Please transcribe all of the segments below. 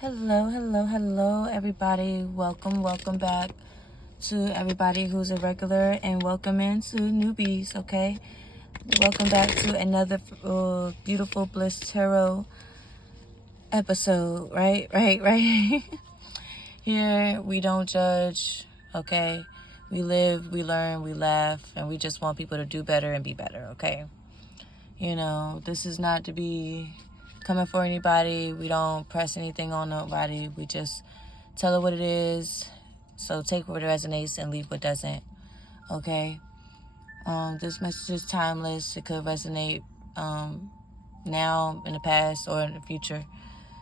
Hello, hello, hello, everybody. Welcome back to everybody who's a regular, and welcome into newbies, okay? Welcome back to another beautiful Bliss Tarot episode, right? Here, we don't judge, okay? We live, we learn, we laugh, and we just want people to do better and be better, okay? You know, this is not to be coming for anybody. We don't press anything on nobody. We just tell it what it is. So take what resonates and leave what doesn't. Okay? This message is timeless. It could resonate now, in the past, or in the future.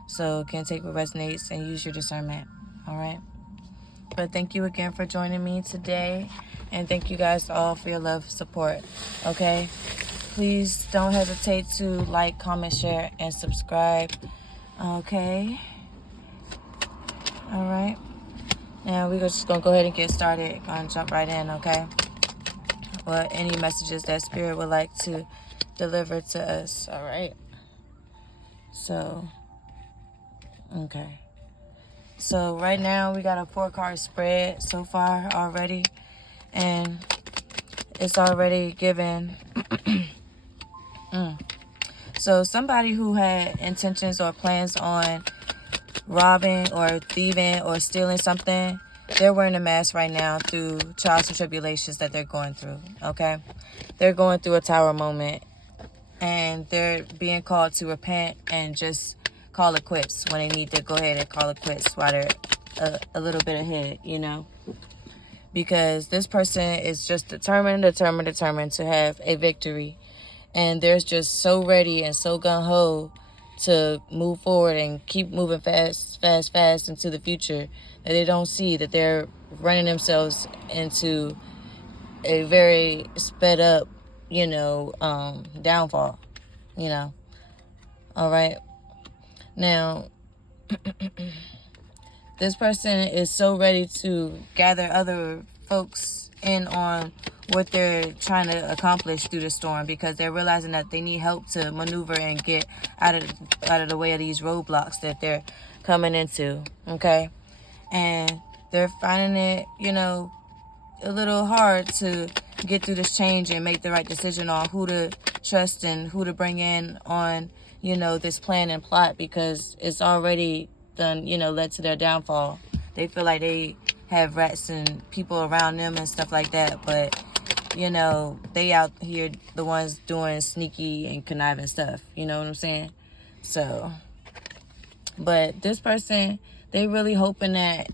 So can take what resonates and use your discernment. Alright? But thank you again for joining me today. And thank you guys all for your love and support. Okay? Please don't hesitate to like, comment, share, and subscribe. Okay? Alright? Now we're just going to go ahead and get started. Going to jump right in, okay? Or any messages that Spirit would like to deliver to us. Alright? So, okay. So right now we got a 4-card spread so far already. And it's already given... So somebody who had intentions or plans on robbing or thieving or stealing something, they're wearing a mask right now through trials and tribulations that they're going through, okay? They're going through a tower moment, and they're being called to repent and just call it quits when they need to go ahead and call it quits while they're a little bit ahead, you know? Because this person is just determined to have a victory. And they're just so ready and so gung-ho to move forward and keep moving fast into the future that they don't see that they're running themselves into a very sped up, downfall, All right. Now, this person is so ready to gather other folks in on what they're trying to accomplish through the storm, because they're realizing that they need help to maneuver and get out of the way of these roadblocks that they're coming into, okay? And they're finding it, a little hard to get through this change and make the right decision on who to trust and who to bring in on, this plan and plot, because it's already done, led to their downfall. They feel like they have rats and people around them and stuff like that, but they out here the ones doing sneaky and conniving stuff. You know what I'm saying? So, but this person, they really hoping that,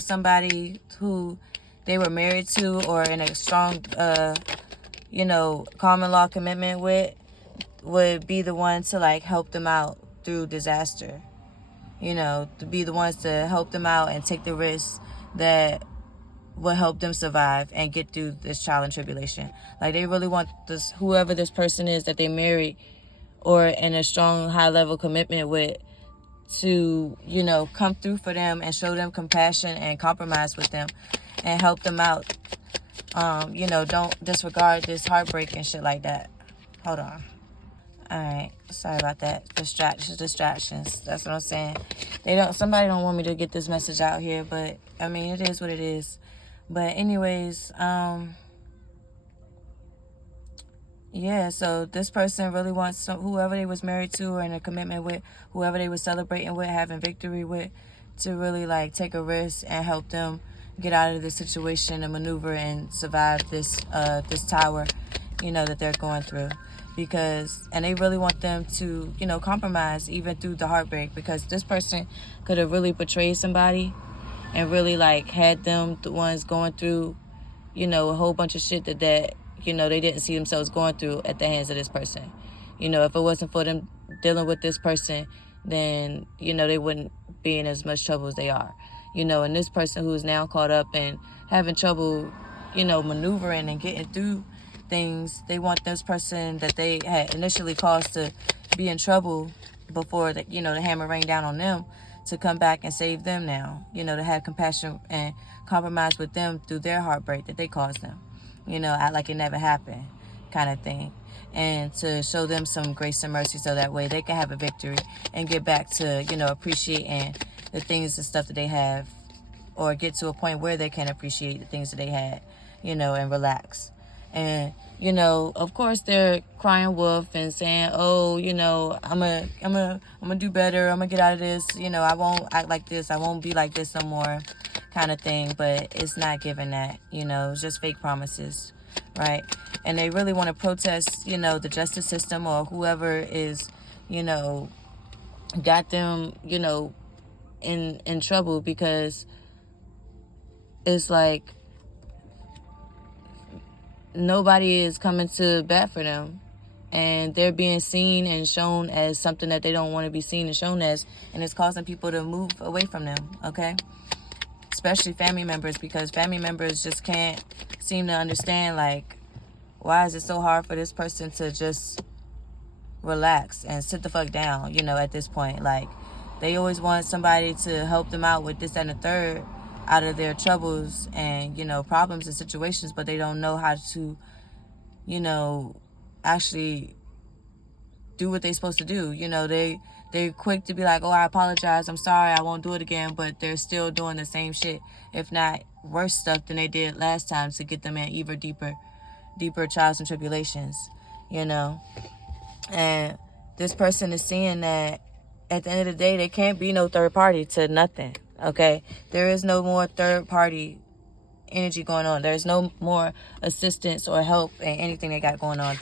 somebody who they were married to or in a strong, common law commitment with would be the one to, help them out through disaster. To be the ones to help them out and take the risks that will help them survive and get through this trial and tribulation. They really want this, whoever this person is that they marry or in a strong, high-level commitment with, to, come through for them and show them compassion and compromise with them and help them out. Don't disregard this heartbreak and shit like that. Hold on. Alright, sorry about that. Distractions. That's what I'm saying. Somebody don't want me to get this message out here, but I mean, it is what it is. But anyways, yeah, so this person really wants whoever they was married to or in a commitment with, whoever they was celebrating with, having victory with, to really take a risk and help them get out of this situation and maneuver and survive this tower, that they're going through. And they really want them to, compromise even through the heartbreak, because this person could have really betrayed somebody and really had them the ones going through, a whole bunch of shit that they didn't see themselves going through at the hands of this person. If it wasn't for them dealing with this person, then, they wouldn't be in as much trouble as they are. And this person who is now caught up and having trouble, maneuvering and getting through things, they want this person that they had initially caused to be in trouble before the hammer rained down on them, to come back and save them now, to have compassion and compromise with them through their heartbreak that they caused them, act like it never happened kind of thing, and to show them some grace and mercy so that way they can have a victory and get back to, appreciate and the things and stuff that they have, or get to a point where they can appreciate the things that they had, and relax. And, of course they're crying wolf and saying, oh, I'm gonna do better. I'm gonna get out of this. I won't act like this. I won't be like this no more, kind of thing. But it's not giving that, it's just fake promises, right? And they really want to protest, the justice system or whoever is, got them, in trouble, because it's like nobody is coming to bat for them, and they're being seen and shown as something that they don't want to be seen and shown as, and it's causing people to move away from them, okay? Especially family members, because family members just can't seem to understand, like, why is it so hard for this person to just relax and sit the fuck down, at this point. Like, they always want somebody to help them out with this and the third out of their troubles and, problems and situations, but they don't know how to, actually do what they're supposed to do. They're quick to be like, oh, I apologize, I'm sorry, I won't do it again, but they're still doing the same shit, if not worse stuff than they did last time, to get them in even deeper trials and tribulations, And this person is seeing that at the end of the day, there can't be no third party to nothing, okay? There is no more third party energy going on. There's no more assistance or help in anything they got going on.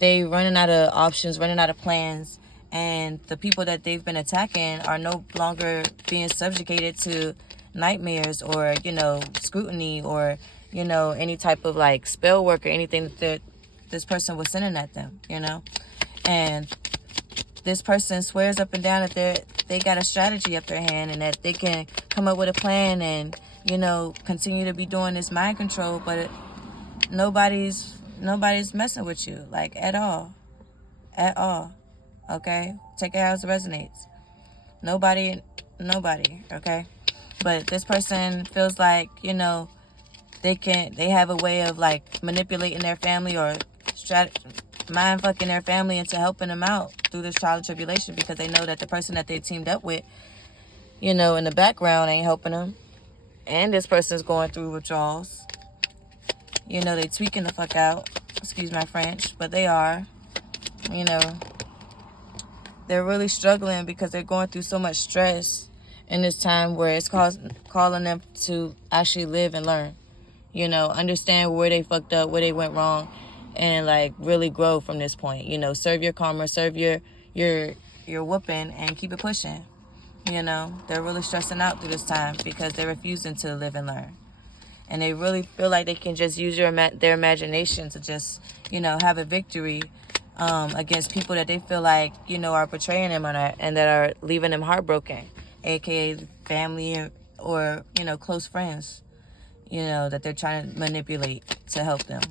They running out of options, running out of plans, and the people that they've been attacking are no longer being subjugated to nightmares or, scrutiny or, any type of like spell work or anything that this person was sending at them, And this person swears up and down that they got a strategy up their hand and that they can come up with a plan and, continue to be doing this mind control, but nobody's messing with you, like, at all, okay? Take it how it resonates. Nobody, okay? But this person feels like, they have a way of like manipulating their family or mind fucking their family into helping them out through this trial and tribulation, because they know that the person that they teamed up with, in the background ain't helping them. And this person's going through withdrawals. They tweaking the fuck out. Excuse my French, but they are. They're really struggling because they're going through so much stress in this time where it's calling them to actually live and learn. Understand where they fucked up, where they went wrong, and like really grow from this point. Serve your karma, serve your whooping, and keep it pushing. They're really stressing out through this time because they're refusing to live and learn. And they really feel like they can just use their imagination to just, have a victory against people that they feel like, are betraying them and that are leaving them heartbroken, aka family or close friends, that they're trying to manipulate to help them.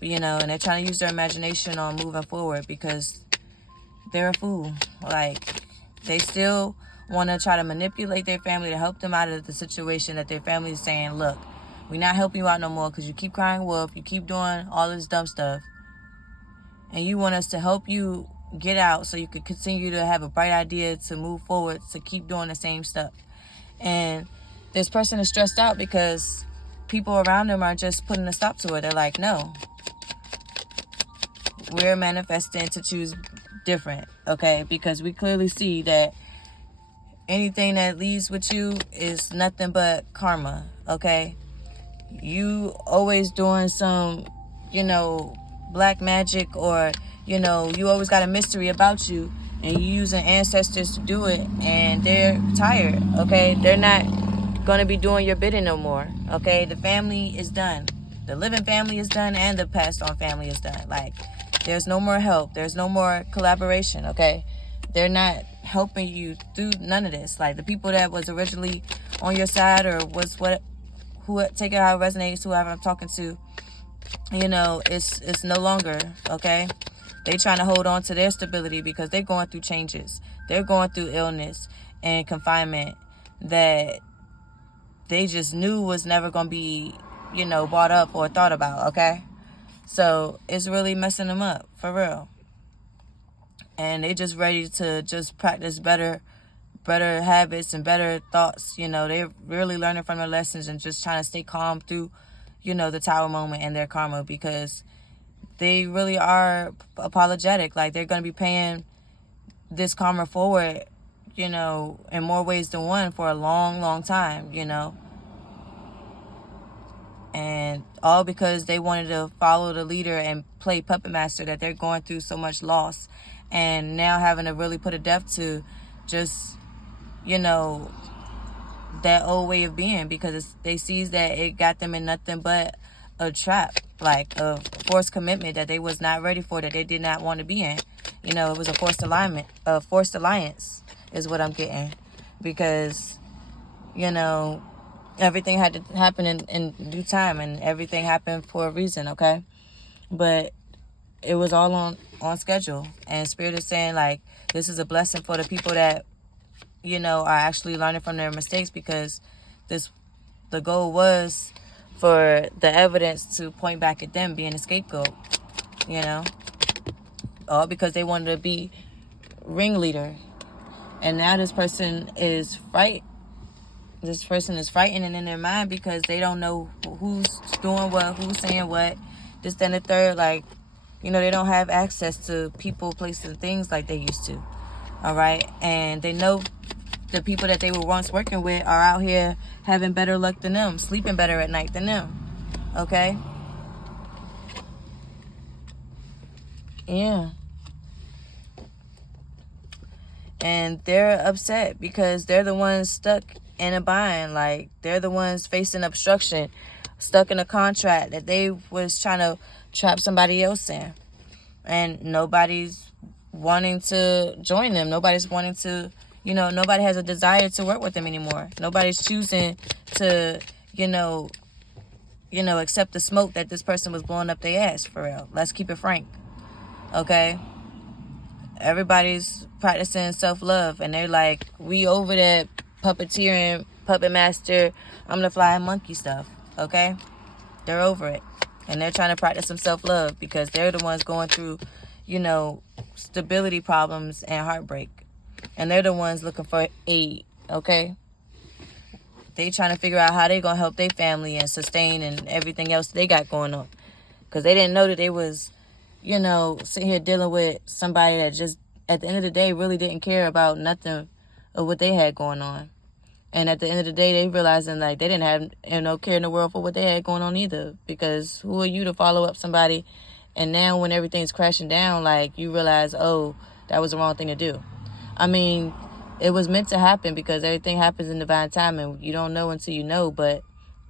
And they're trying to use their imagination on moving forward because they're a fool. Like, they still want to try to manipulate their family to help them out of the situation that their family is saying, look, we're not helping you out no more because you keep crying wolf, you keep doing all this dumb stuff, and you want us to help you get out so you could continue to have a bright idea to move forward, to keep doing the same stuff. And this person is stressed out because people around them are just putting a stop to it. They're like, no, we're manifesting to choose different, okay? Because we clearly see that anything that leaves with you is nothing but karma, okay? You always doing some, black magic, or, you always got a mystery about you, and you using ancestors to do it, and they're tired, okay? They're not going to be doing your bidding no more, okay? The family is done. The living family is done, and the passed on family is done. Like, there's no more help. There's no more collaboration, okay? They're not helping you through none of this. Like, the people that was originally on your side, or was take it how it resonates, whoever I'm talking to, it's no longer, okay? They trying to hold on to their stability because they're going through changes. They're going through illness and confinement that they just knew was never going to be, brought up or thought about, okay? So it's really messing them up, for real. And they just ready to just practice better better habits and better thoughts. You know, they're really learning from their lessons and just trying to stay calm through, you know, the tower moment and their karma, because they really are apologetic. Like, they're going to be paying this karma forward, you know, in more ways than one for a long, long time, you know. And all because they wanted to follow the leader and play puppet master, that they're going through so much loss. And now having to really put a depth to just, you know, that old way of being, because they sees that it got them in nothing but a trap, like a forced commitment that they was not ready for, that they did not want to be in. You know, it was a forced alliance is what I'm getting, because, you know, everything had to happen in due time, and everything happened for a reason, okay? But it was all on schedule. And Spirit is saying, like, this is a blessing for the people that, you know, are actually learning from their mistakes, because the goal was for the evidence to point back at them being a scapegoat, you know? All because they wanted to be ringleader. And now this person is frightened and in their mind, because they don't know who's doing what, who's saying what, this, then the third. Like, you know, they don't have access to people, places, and things like they used to. All right. And they know the people that they were once working with are out here having better luck than them, sleeping better at night than them. Okay. Yeah. And they're upset because they're the ones stuck in a bind. Like, they're the ones facing obstruction, stuck in a contract that they was trying to trap somebody else in. And nobody's wanting to join them. Nobody's wanting to, you know, nobody has a desire to work with them anymore. Nobody's choosing to, you know, accept the smoke that this person was blowing up their ass, for real. Let's keep it frank. Okay? Everybody's practicing self-love, and they're like, we over that puppeteering, puppet master, I'm the flying monkey stuff. Okay? They're over it. And they're trying to practice some self-love, because they're the ones going through, you know, stability problems and heartbreak. And they're the ones looking for aid. Okay? They trying to figure out how they gonna help their family and sustain and everything else they got going on. Because they didn't know that they was, you know, sitting here dealing with somebody that just, at the end of the day, really didn't care about nothing of what they had going on. And at the end of the day, they realizing, like, they didn't have, you know, care in the world for what they had going on either. Because who are you to follow up somebody? And now when everything's crashing down, like, you realize, oh, that was the wrong thing to do. I mean, it was meant to happen, because everything happens in divine time, and you don't know until you know. But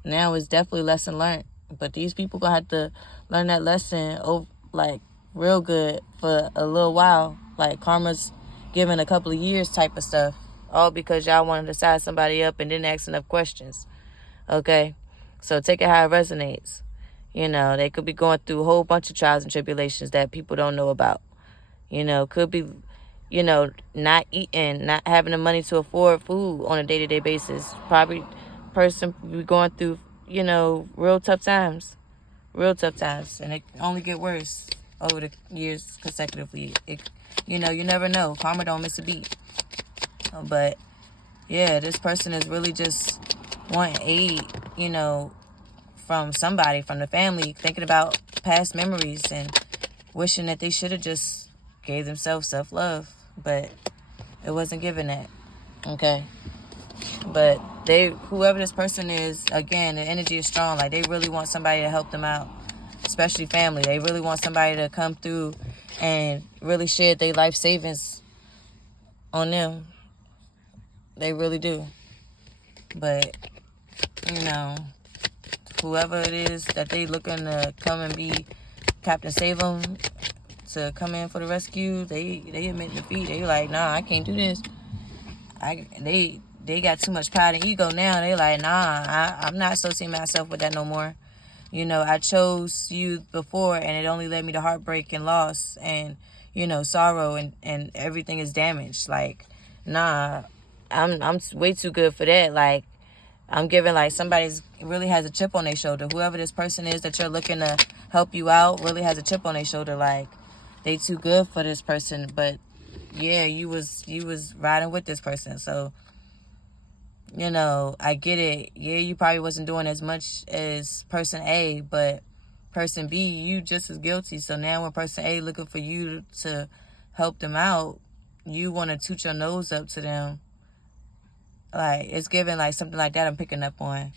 now it's definitely lesson learned. But these people gonna have to learn that lesson, like, real good for a little while. Like, karma's given a couple of years type of stuff. All because y'all wanted to size somebody up and didn't ask enough questions. Okay? So take it how it resonates. You know, they could be going through a whole bunch of trials and tribulations that people don't know about. You know, could be, you know, not eating, not having the money to afford food on a day-to-day basis. Probably person be going through, you know, real tough times. Real tough times. And it only get worse over the years consecutively. You know, you never know. Karma don't miss a beat. But, yeah, this person is really just wanting aid, you know, from somebody, from the family, thinking about past memories and wishing that they should have just gave themselves self-love. But it wasn't given that. Okay? But whoever this person is, again, the energy is strong. Like, they really want somebody to help them out, especially family. They really want somebody to come through and really share their life savings on them. They really do. But, you know, whoever it is that they looking to come and be Captain Save 'em, to come in for the rescue, they admit defeat. They like, nah, I can't do this. They got too much pride and ego now. They like, nah, I'm not associating myself with that no more. You know, I chose you before, and it only led me to heartbreak and loss and, you know, sorrow, and everything is damaged. Like, nah, I'm way too good for that. Like, I'm giving, like, somebody's really has a chip on their shoulder. Whoever this person is that you're looking to help you out really has a chip on their shoulder. Like, they too good for this person. But yeah, you was riding with this person. So, you know, I get it. Yeah, you probably wasn't doing as much as person A, but person B, you just as guilty. So now when person A looking for you to help them out, you want to toot your nose up to them. Like, it's giving like something like that I'm picking up on.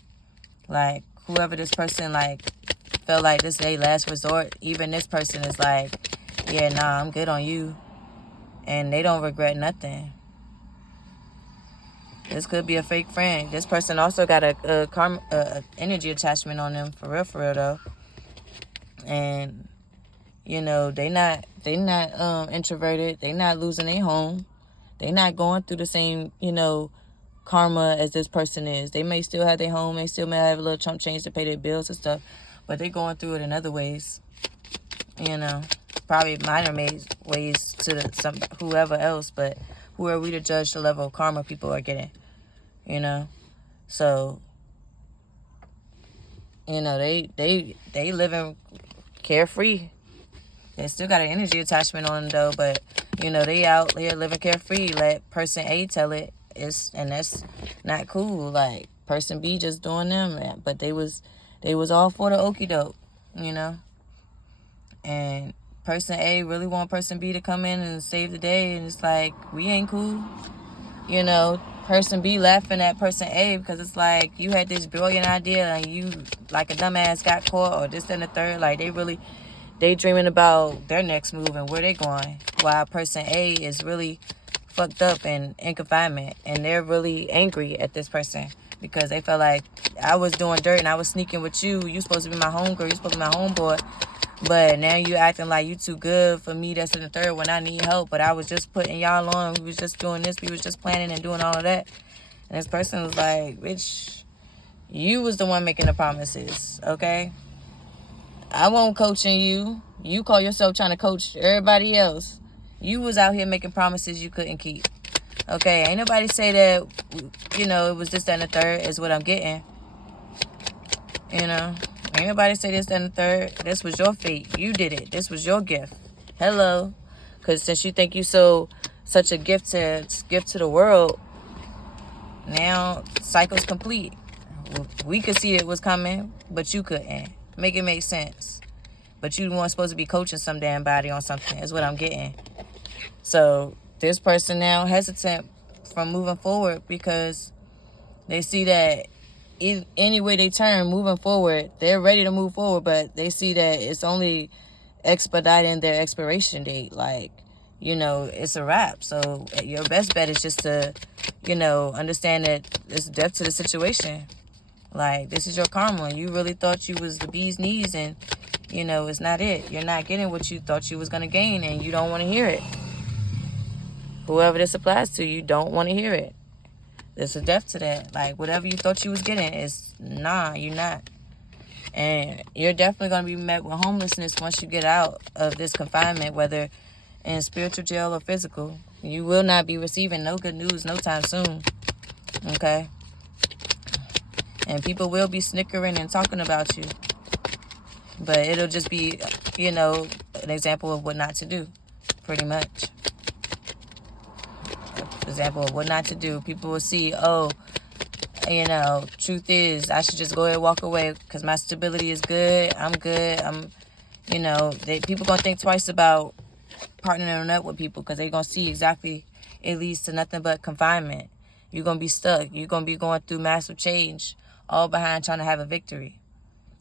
Like, whoever this person like felt like this is their last resort, even this person is like, yeah, nah, I'm good on you. And they don't regret nothing. This could be a fake friend. This person also got a energy attachment on them, for real though. And you know, they not introverted. They not losing their home. They not going through the same, you know, karma as this person is. They may still have their home. They still may have a little chump change to pay their bills and stuff, but they going through it in other ways. You know, probably minor ways to whoever else, but who are we to judge the level of karma people are getting? You know, so you know they living carefree. They still got an energy attachment on them though, but you know they out here living carefree. Let person A tell it, and that's not cool. Like person B just doing them, but they was all for the okie doke, you know. And person A really want person B to come in and save the day, and it's like, we ain't cool. You know, person B laughing at person A because it's like, you had this brilliant idea and you, like a dumbass, got caught, or this and the third. Like, they dreaming about their next move and where they going. While person A is really fucked up and in confinement, and they're really angry at this person because they felt like, I was doing dirt and I was sneaking with you. You supposed to be my homegirl. You supposed to be my homeboy. But now you acting like you too good for me, that's in the third, when I need help. But I was just putting y'all on. We was just doing this. We was just planning and doing all of that. And this person was like, bitch, you was the one making the promises, okay? I won't coaching you. You call yourself trying to coach everybody else. You was out here making promises you couldn't keep. Okay, ain't nobody say that, you know, it was this, that, and the third is what I'm getting. You know? Ain't nobody say this, that, and the third. This was your fate. You did it. This was your gift. Hello. Because since you think you such a gift to the world, now cycle's complete. We could see it was coming, but you couldn't. Make it make sense. But you weren't supposed to be coaching some damn body on something, is what I'm getting. So this person now hesitant from moving forward because they see that any way they turn moving forward, they're ready to move forward, but they see that it's only expediting their expiration date. Like, you know, it's a wrap. So your best bet is just to, you know, understand that it's death to the situation. Like, this is your karma. You really thought you was the bee's knees, and, you know, it's not it. You're not getting what you thought you was going to gain, and you don't want to hear it. Whoever this applies to, you don't want to hear it. There's a death to that. Like, whatever you thought you was getting is, nah, you're not. And you're definitely going to be met with homelessness once you get out of this confinement, whether in spiritual jail or physical. You will not be receiving no good news no time soon. Okay? And people will be snickering and talking about you. But it'll just be, you know, an example of what not to do, pretty much. Example of what not to do. People will see, oh, you know, truth is, I should just go ahead and walk away because my stability is good. I'm good. You know, people going to think twice about partnering up with people because they're going to see exactly it leads to nothing but confinement. You're going to be stuck. You're going to be going through massive change, all behind trying to have a victory.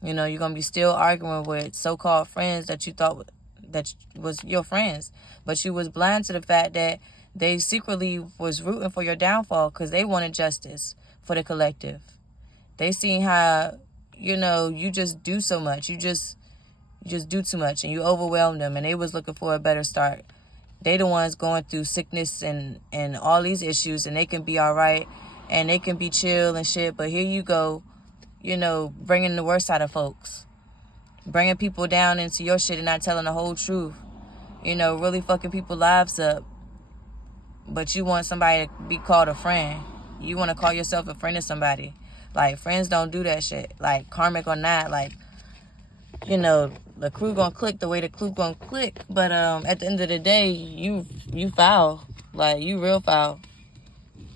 You know, you're going to be still arguing with so-called friends that you thought that was your friends, but you was blind to the fact that they secretly was rooting for your downfall because they wanted justice for the collective. They seen how, you know, you just do so much. You just do too much and you overwhelm them, and they was looking for a better start. They the ones going through sickness and all these issues, and they can be all right and they can be chill and shit, but here you go, you know, bringing the worst out of folks. Bringing people down into your shit and not telling the whole truth. You know, really fucking people's lives up. But you want somebody to be called a friend. You want to call yourself a friend of somebody. Like, friends don't do that shit. Like, karmic or not, like, you know, the crew gonna click the way the crew gonna click. But at the end of the day, you foul. Like, you real foul.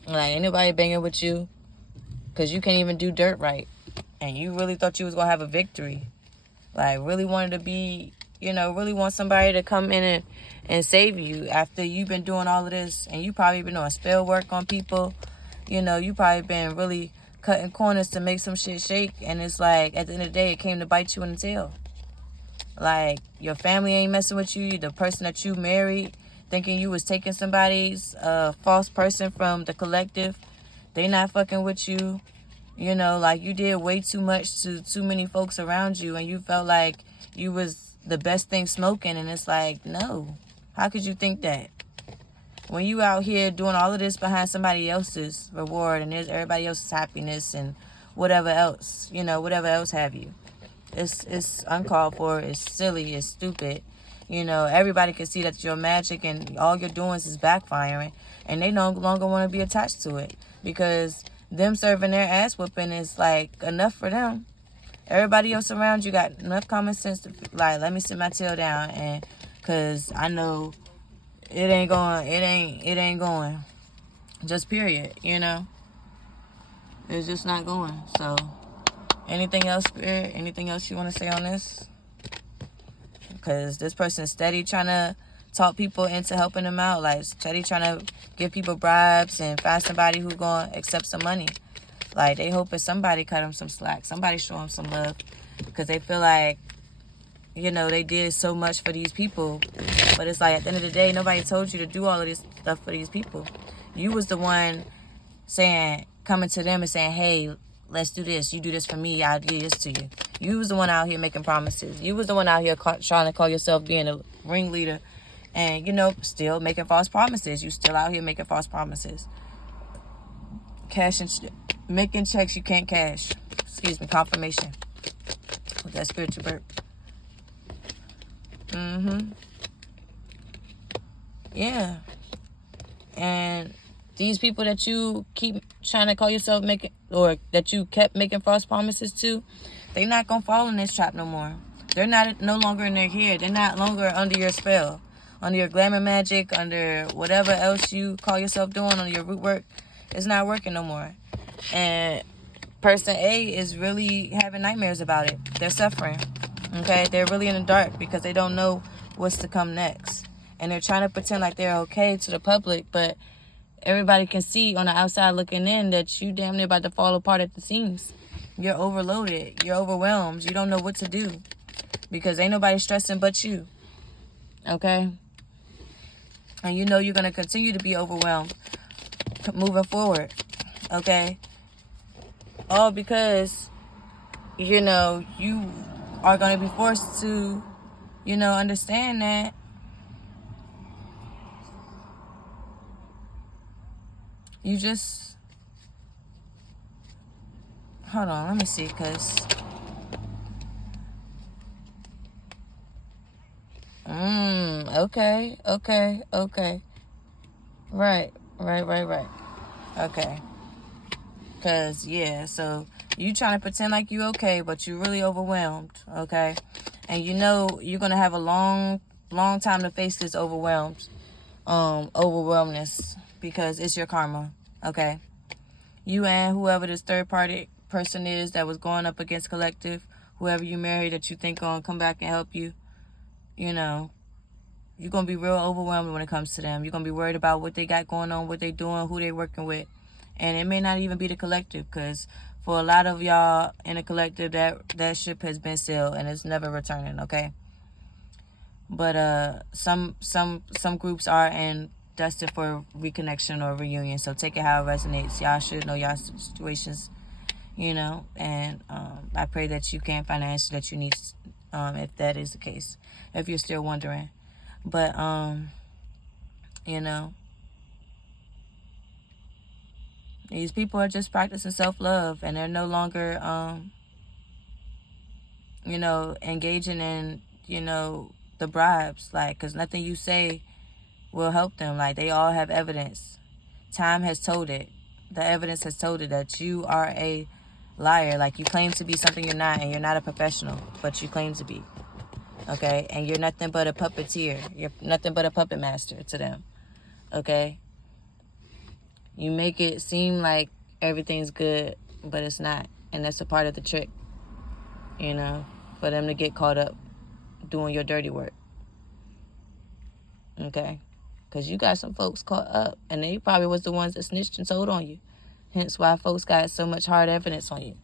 Like, ain't nobody banging with you because you can't even do dirt right. And you really thought you was going to have a victory. Like, really wanted to be, really want somebody to come in and save you after you've been doing all of this. And you probably been doing spell work on people. You probably been really cutting corners to make some shit shake. And it's like, at the end of the day, it came to bite you in the tail. Like, your family ain't messing with you. The person that you married, thinking you was taking somebody's false person from the collective, they not fucking with you. Like, you did way too much to too many folks around you, and you felt like you was the best thing smoking, and it's like, no. How could you think that? When you out here doing all of this behind somebody else's reward, and there's everybody else's happiness and whatever else, whatever else have you. It's uncalled for, it's silly, it's stupid. Everybody can see that your magic and all you're doing is backfiring, and they no longer want to be attached to it because them serving their ass whooping is like enough for them. Everybody else around you got enough common sense to like, let me sit my tail down, and cause I know it ain't going. Just period, It's just not going. So anything else, Spirit? Anything else you want to say on this? Because this person's steady trying to talk people into helping them out. Like, steady trying to give people bribes and find somebody who's going to accept some money. Like, they hoping somebody cut them some slack. Somebody show them some love. Because they feel like, they did so much for these people. But it's like, at the end of the day, nobody told you to do all of this stuff for these people. You was the one coming to them and saying, hey, let's do this. You do this for me. I'll do this to you. You was the one out here making promises. You was the one out here trying to call yourself being a ringleader. And, still making false promises. You still out here making false promises. Making checks you can't cash. Excuse me, confirmation. With that spiritual burp. Yeah. And these people that you keep trying to call yourself making, or that you kept making false promises to, they not going to fall in this trap no more. They're no longer in their head. They're not longer under your spell, under your glamour magic, under whatever else you call yourself doing, under your root work. It's not working no more. And person A is really having nightmares about it. They're suffering. Okay? They're really in the dark because they don't know what's to come next. And they're trying to pretend like they're okay to the public, but everybody can see on the outside looking in that you damn near about to fall apart at the seams. You're overloaded. You're overwhelmed. You don't know what to do because ain't nobody stressing but you. Okay? And you're going to continue to be overwhelmed moving forward. Okay? All because, you are going to be forced to, understand that you just, hold on, let me see, because, okay. Right. Okay. Because, yeah, so you trying to pretend like you okay, but you really overwhelmed, okay? And you're going to have a long time to face this overwhelmness because it's your karma, okay? You and whoever this third-party person is that was going up against collective, whoever you married that you think going to come back and help you, you're going to be real overwhelmed when it comes to them. You're going to be worried about what they got going on, what they doing, who they working with. And it may not even be the collective because for a lot of y'all in the collective, that ship has been sailed and it's never returning, okay? But some groups are and destined for reconnection or reunion. So take it how it resonates. Y'all should know y'all situations, and I pray that you can find the answer that you need if that is the case, if you're still wondering. But, these people are just practicing self-love and they're no longer, engaging in, the bribes, like, because nothing you say will help them. Like, they all have evidence. Time has told it. The evidence has told it that you are a liar. Like, you claim to be something you're not, and you're not a professional, but you claim to be. Okay? And you're nothing but a puppeteer. You're nothing but a puppet master to them. Okay? You make it seem like everything's good, but it's not. And that's a part of the trick, you know, for them to get caught up doing your dirty work. Okay? Because you got some folks caught up, and they probably was the ones that snitched and told on you. Hence why folks got so much hard evidence on you.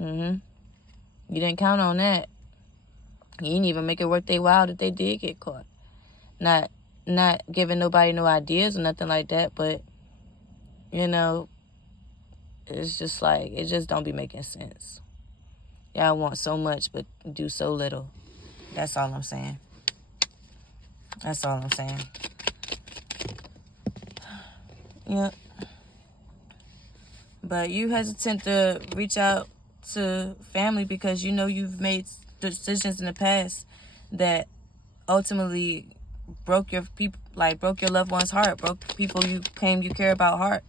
You didn't count on that. You didn't even make it worth their while that they did get caught. Not giving nobody no ideas or nothing like that, but, you know, it's just like, it just don't be making sense. Y'all want so much, but do so little. That's all I'm saying. That's all I'm saying. Yep. But you hesitant to reach out to family because you know you've made decisions in the past that ultimately broke your people, like broke your loved one's heart, broke people you care about heart.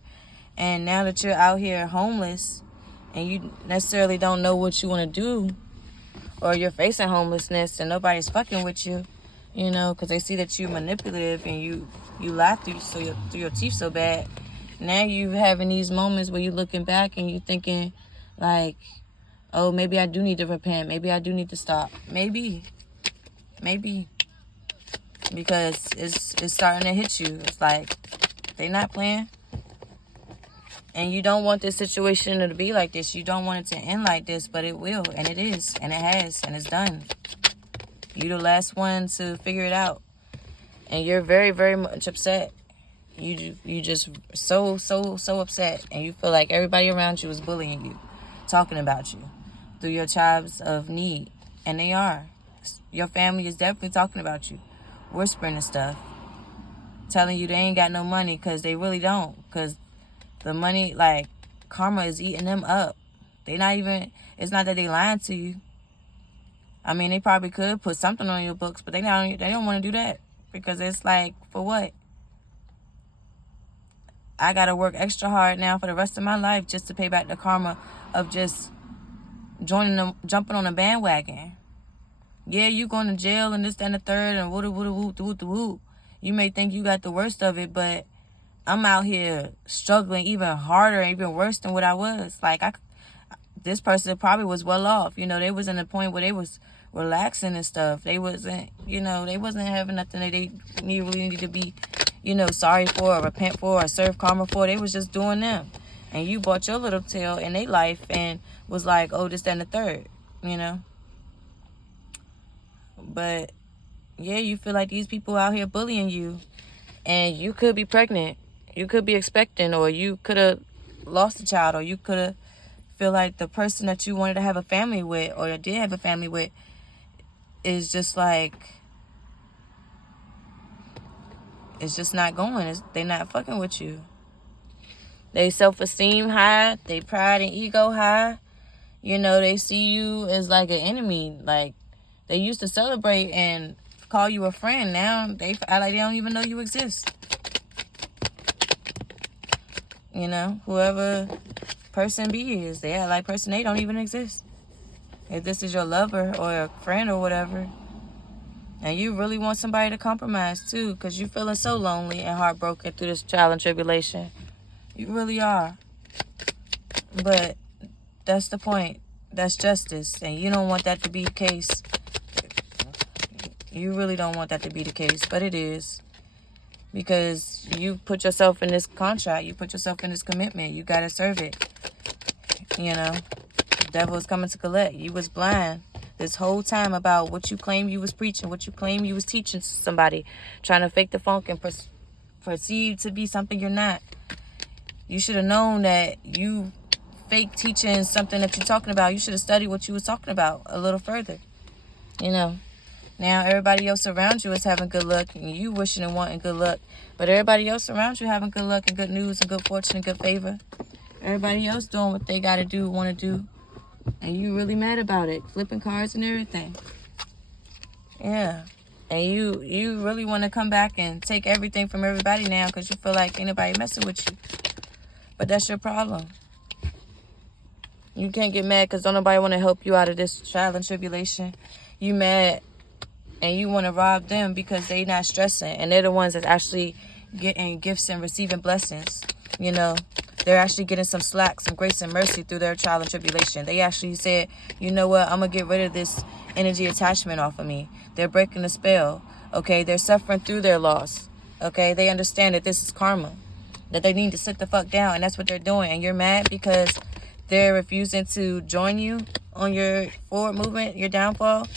And now that you're out here homeless and you necessarily don't know what you want to do, or you're facing homelessness and nobody's fucking with you, you know, because they see that you're manipulative and you lie through your teeth so bad. Now you having these moments where you're looking back and you're thinking like, oh, maybe I do need to repent. Maybe I do need to stop. Maybe. Because it's starting to hit you. It's like, they not playing. And you don't want this situation to be like this. You don't want it to end like this, but it will. And it is. And it has. And it's done. You're the last one to figure it out. And you're very, very much upset. You just so upset. And you feel like everybody around you is bullying you, talking about you through your times of need. And they are. Your family is definitely talking about you, whispering and stuff, telling you they ain't got no money, because they really don't. Because the money, like, karma is eating them up. They not even, it's not that they lying to you. I mean, they probably could put something on your books, but they don't want to do that. Because it's like, for what? I got to work extra hard now for the rest of my life just to pay back the karma of just joining them, jumping on a bandwagon. Yeah, you going to jail and this, that, and the third, and woo. You may think you got the worst of it, but I'm out here struggling even harder, even worse than what I was. Like, this person probably was well off. You know, they was in a point where they was relaxing and stuff. They wasn't, you know, they wasn't having nothing that they really needed to be, you know, sorry for or repent for or serve karma for. They was just doing them. And you bought your little tail in their life and was like, oh, this, that, and the third, you know. But, yeah, you feel like these people out here bullying you. And you could be pregnant. You could be expecting, or you could have lost a child, or you could have feel like the person that you wanted to have a family with, or did have a family with, is just like, it's just not going. They not fucking with you. They self-esteem high. They pride and ego high. You know, they see you as like an enemy. Like, they used to celebrate and call you a friend. Now they act like they don't even know you exist. You know, whoever person B is, they act like person A don't even exist. If this is your lover or a friend or whatever, and you really want somebody to compromise too, because you're feeling so lonely and heartbroken through this trial and tribulation. You really are. But that's the point. That's justice. And you don't want that to be the case. You really don't want that to be the case, but it is. Because you put yourself in this contract. You put yourself in this commitment. You got to serve it. You know, the devil is coming to collect. You was blind this whole time about what you claim you was preaching, what you claim you was teaching to somebody, trying to fake the funk and perceive to be something you're not. You should have known that you fake teaching something that you're talking about. You should have studied what you was talking about a little further. You know. Now, everybody else around you is having good luck, and you wishing and wanting good luck. But everybody else around you having good luck and good news and good fortune and good favor. Everybody else doing what they got to do, want to do. And you really mad about it. Flipping cards and everything. Yeah. And you really want to come back and take everything from everybody now because you feel like ain't nobody messing with you. But that's your problem. You can't get mad because don't nobody want to help you out of this trial and tribulation. You mad. And you want to rob them because they not stressing. And they're the ones that's actually getting gifts and receiving blessings. You know, they're actually getting some slack, some grace and mercy through their trial and tribulation. They actually said, you know what, I'm going to get rid of this energy attachment off of me. They're breaking the spell. Okay, they're suffering through their loss. Okay, they understand that this is karma, that they need to sit the fuck down, and that's what they're doing. And you're mad because they're refusing to join you on your forward movement, your downfall.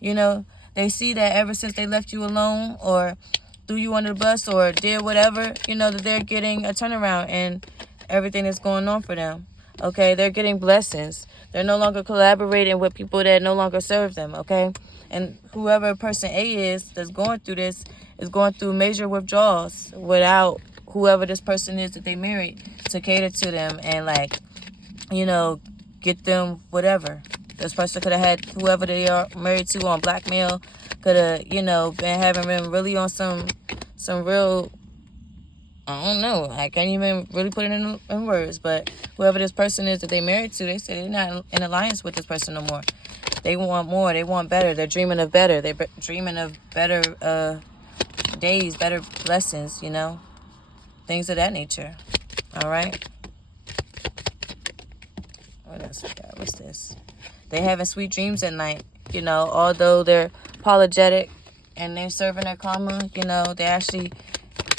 You know, they see that ever since they left you alone or threw you under the bus or did whatever, you know, that they're getting a turnaround and everything that's going on for them. Okay, they're getting blessings. They're no longer collaborating with people that no longer serve them. Okay, and whoever person A is that's going through this is going through major withdrawals without whoever this person is that they married to cater to them and, like, you know, get them whatever. This person could have had whoever they are married to on blackmail, could have, you know, been having them really on some real, I don't know, I can't even really put it in words, but whoever this person is that they married to, they say they're not in alliance with this person no more. They want more, they want better, they're dreaming of better, they're dreaming of better days, better blessings, you know, things of that nature. All right. What else we got? What's this? They having sweet dreams at night. You know, although they're apologetic and they're serving their karma, you know, they actually,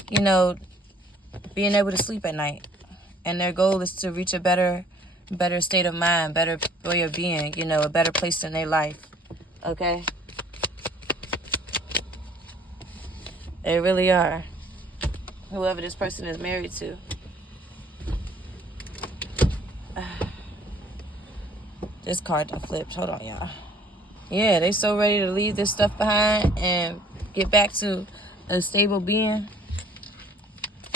you know, being able to sleep at night. And their goal is to reach a better state of mind, better way of being, you know, a better place in their life. Okay? They really are. Whoever this person is married to. This card done flipped. Hold on, y'all. Yeah, they so ready to leave this stuff behind and get back to a stable being.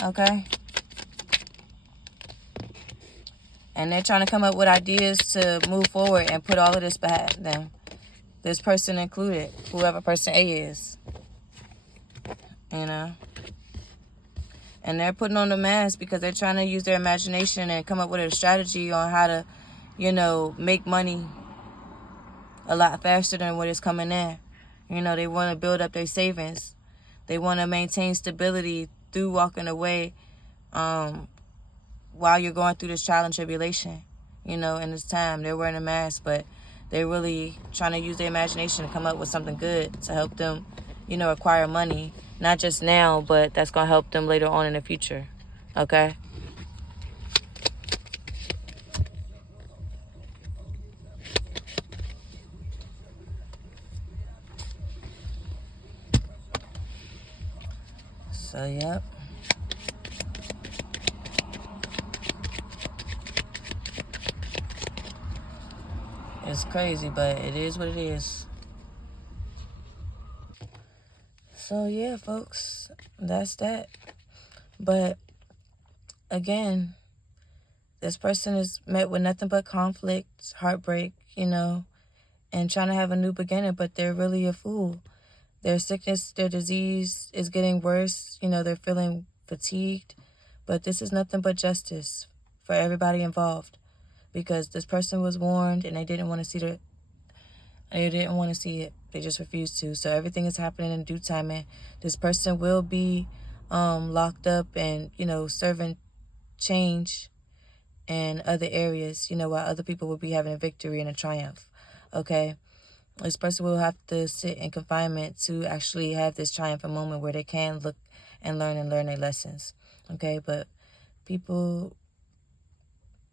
Okay? And they're trying to come up with ideas to move forward and put all of this behind them. This person included, whoever person A is. You know? And they're putting on the mask because they're trying to use their imagination and come up with a strategy on how to, you know, make money a lot faster than what is coming in. You know, they want to build up their savings. They want to maintain stability through walking away while you're going through this trial and tribulation. You know, in this time, they're wearing a mask, but they're really trying to use their imagination to come up with something good to help them, you know, acquire money. Not just now, but that's going to help them later on in the future. Okay? So, yep. It's crazy, but it is what it is. So, yeah, folks, that's that. But, again, this person is met with nothing but conflict, heartbreak, you know, and trying to have a new beginning, but they're really a fool. Their sickness, their disease is getting worse. You know, they're feeling fatigued. But this is nothing but justice for everybody involved. Because this person was warned and they didn't want to see it. They didn't want to see it. They just refused to. So everything is happening in due time. And this person will be locked up and, you know, serving change in other areas, you know, while other people will be having a victory and a triumph. Okay? This person will have to sit in confinement to actually have this triumphant moment where they can look and learn their lessons. Okay? But people,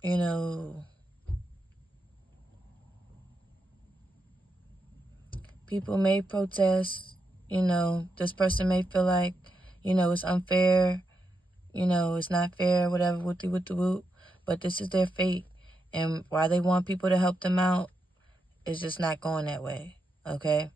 you know, people may protest, you know, this person may feel like, you know, it's unfair, you know, it's not fair, whatever, whoop-de-whoop-de-whoop, but this is their fate. And why they want people to help them out, it's just not going that way, okay?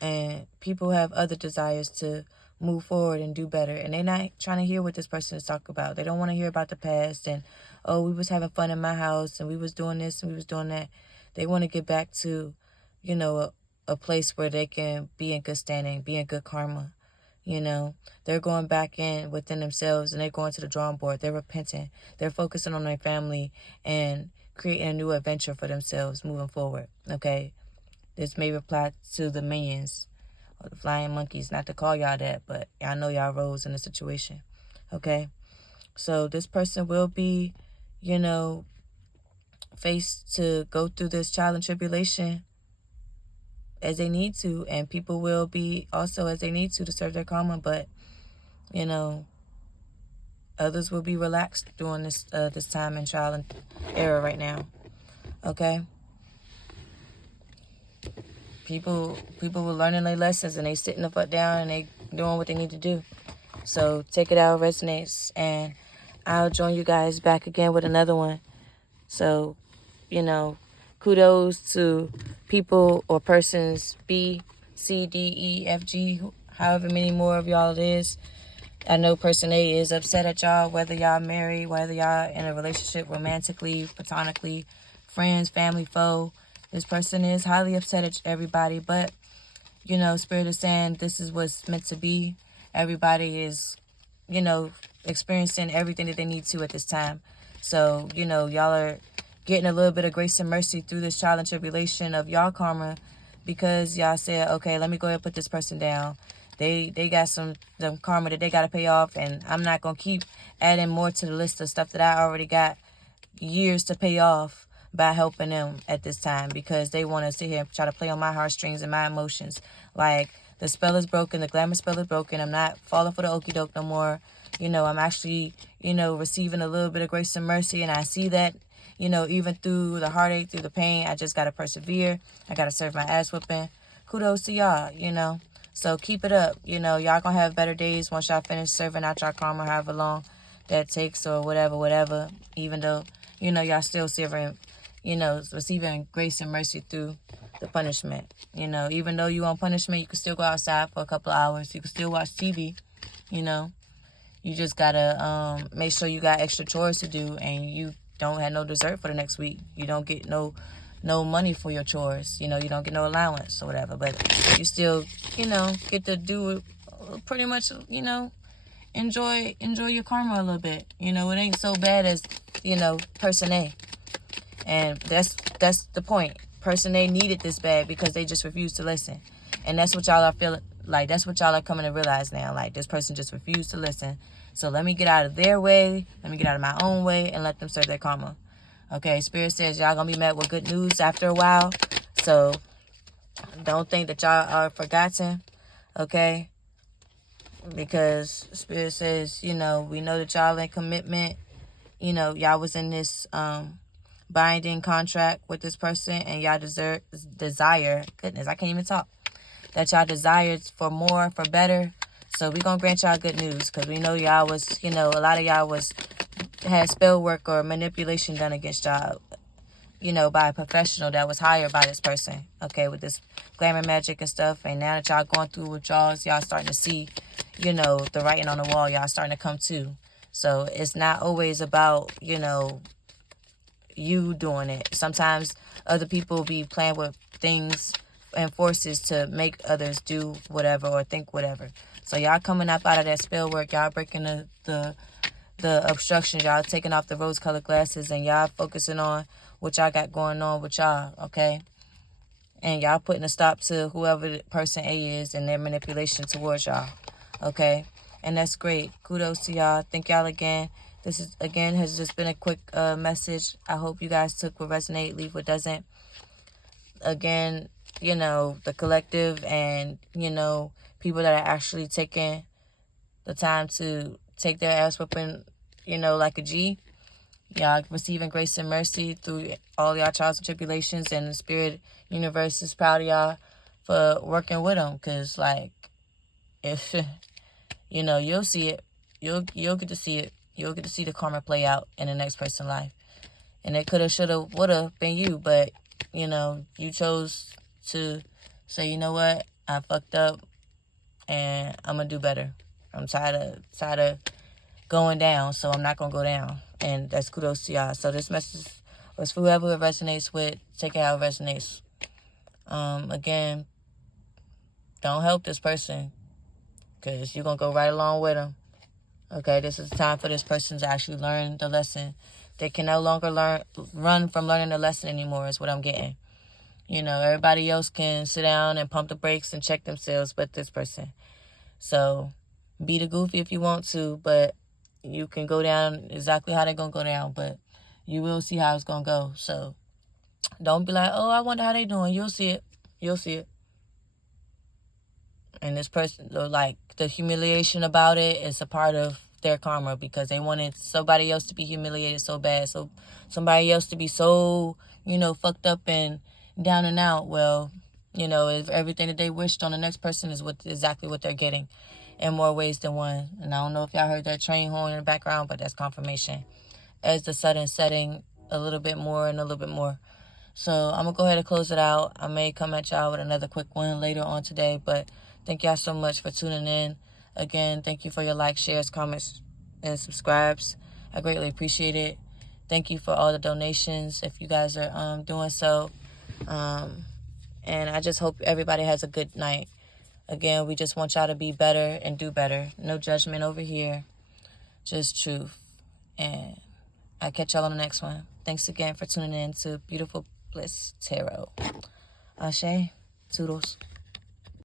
And people have other desires to move forward and do better. And they're not trying to hear what this person is talking about. They don't want to hear about the past and, oh, we was having fun in my house and we was doing this and we was doing that. They want to get back to, you know, a place where they can be in good standing, be in good karma. You know, they're going back in within themselves and they're going to the drawing board. They're repenting. They're focusing on their family and creating a new adventure for themselves moving forward, okay? This may reply to the minions or the flying monkeys, not to call y'all that, but y'all know y'all roles in the situation, okay? So this person will be, you know, faced to go through this trial and tribulation as they need to, and people will be also as they need to serve their karma. But you know, others will be relaxed during this time and trial and error right now. Okay, people were learning their lessons and they sitting the fuck down and they doing what they need to do. So take it out, resonates, and I'll join you guys back again with another one. So, you know, kudos to people or persons B, C, D, E, F, G, however many more of y'all it is. I know person A is upset at y'all, whether y'all married, whether y'all in a relationship romantically, platonically, friends, family, foe. This person is highly upset at everybody, but, you know, Spirit is saying this is what's meant to be. Everybody is, you know, experiencing everything that they need to at this time. So, you know, y'all are getting a little bit of grace and mercy through this trial and tribulation of y'all karma because y'all said, okay, let me go ahead and put this person down. They got some karma that they got to pay off, and I'm not going to keep adding more to the list of stuff that I already got years to pay off by helping them at this time because they want to sit here and try to play on my heartstrings and my emotions. Like, the spell is broken, the glamour spell is broken. I'm not falling for the okie doke no more. You know, I'm actually, you know, receiving a little bit of grace and mercy, and I see that, you know, even through the heartache, through the pain, I just got to persevere. I got to serve my ass whooping. Kudos to y'all, you know. So keep it up. You know, y'all gonna have better days once y'all finish serving out y'all karma, however long that takes or whatever. Even though, you know, y'all still serving, you know, receiving grace and mercy through the punishment. You know, even though you on punishment, you can still go outside for a couple of hours. You can still watch TV, you know. You just gotta make sure you got extra chores to do and you don't have no dessert for the next week. You don't get no money for your chores. You know, you don't get no allowance or whatever. But you still, you know, get to do pretty much, you know, enjoy your karma a little bit. You know, it ain't so bad as, you know, person A. And that's the point. Person A needed this bad because they just refused to listen. And that's what y'all are feeling like. That's what y'all are coming to realize now. Like, this person just refused to listen. So let me get out of their way. Let me get out of my own way and let them serve their karma. Okay, Spirit says y'all gonna be met with good news after a while. So don't think that y'all are forgotten. Okay? Because Spirit says, you know, we know that y'all in commitment. You know, y'all was in this binding contract with this person and y'all desire, goodness, I can't even talk, that y'all desired for more, for better. So we gonna grant y'all good news because we know y'all was, you know, a lot of y'all had spell work or manipulation done against y'all, you know, by a professional that was hired by this person, okay, with this glamour magic and stuff. And now that y'all going through with y'all starting to see, you know, the writing on the wall, y'all starting to come to. So it's not always about, you know, you doing it. Sometimes other people be playing with things and forces to make others do whatever or think whatever. So y'all coming up out of that spell work, y'all breaking the obstructions, y'all taking off the rose-colored glasses, and y'all focusing on what y'all got going on with y'all, okay? And y'all putting a stop to whoever the person A is and their manipulation towards y'all, okay? And that's great. Kudos to y'all. Thank y'all again. This is, again, has just been a quick message. I hope you guys took what resonate, leave what doesn't. Again, you know, the collective and, you know, people that are actually taking the time to take their ass whooping, you know, like a G. Y'all receiving grace and mercy through all y'all trials and tribulations, and the spirit universe is proud of y'all for working with them. Cause like, if you know, you'll see it, you'll get to see it. You'll get to see the karma play out in the next person's life. And it coulda, shoulda, woulda been you, but you know, you chose to say, you know what, I fucked up, and I'm gonna do better. I'm tired of going down, so I'm not gonna go down. And that's kudos to y'all. So this message was for whoever it resonates with. Take it how it resonates. Again, don't help this person because you're gonna go right along with them. Okay, this is time for this person to actually learn the lesson. They can no longer run from learning the lesson anymore, is what I'm getting. You know, everybody else can sit down and pump the brakes and check themselves, but this person. So be the goofy if you want to, but you can go down exactly how they're going to go down, but you will see how it's going to go. So don't be like, oh, I wonder how they doing. You'll see it. You'll see it. And this person, like, the humiliation about it is a part of their karma, because they wanted somebody else to be humiliated so bad, so somebody else to be so, fucked up and down and out. Well, if everything that they wished on the next person is exactly what they're getting in more ways than one. And I don't know if y'all heard that train horn in the background, but that's confirmation. As the sun is setting a little bit more and a little bit more. So I'm going to go ahead and close it out. I may come at y'all with another quick one later on today, but thank y'all so much for tuning in. Again, thank you for your likes, shares, comments, and subscribes. I greatly appreciate it. Thank you for all the donations if you guys are doing so. And I just hope everybody has a good night. Again, we just want y'all to be better and do better. No judgment over here. Just truth. And I'll catch y'all on the next one. Thanks again for tuning in to Beautiful Bliss Tarot. Ashe. Toodles.